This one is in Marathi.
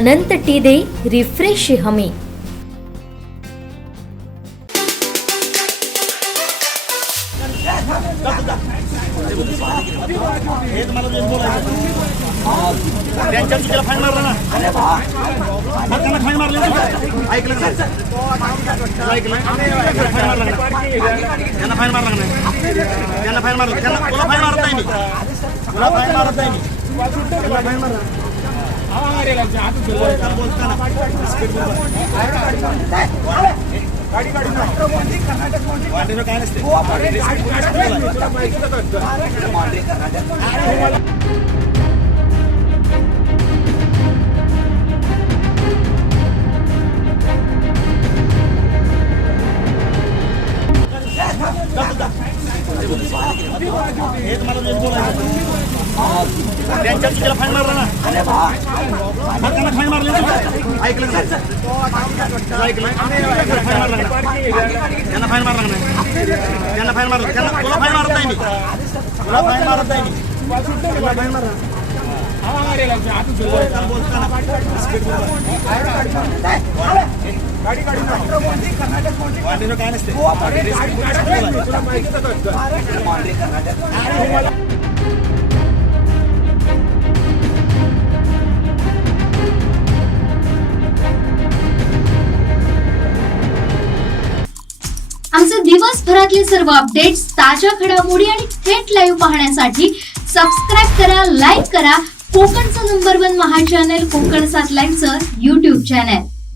अनंत टी दे रिफ्रेश हमी। त्यांच्या तुझ्याला फाईन मारला ना, त्यांना फाईन मारले, ऐकलं का? ऐकलं फाईन मारला ना, त्यांना फाईन मारला नाही, त्यांना फाईन मारला, त्यांना तुला फाईन मारत नाही मी, तुला फाईन मारत नाही मी, तुला फाईन मारला बोलताना वाटेचं काय नसते. त्यांच्या तुझ्याला फाईन मारला ना, त्यांना फाईन मारले, ऐकलं का? ऐकलं फाईन मारला ना, त्यांना फाईन मारला नाही, त्यांना फाईन मारला, त्यांना तुला फाईन मारत नाही मी, तुला फाईन मारत नाही मी, तुला फाईन मारला बोलताना वाटेचं काय नसते. आमचे दिवसभरातले सर्व अपडेट्स, ताज्या घडामोडी आणि थेट लाईव्ह पाहण्यासाठी सबस्क्राईब करा, लाईक करा कोकणचं नंबर 1 महा चॅनल कोकण 7 लाईव्हचं YouTube चॅनल।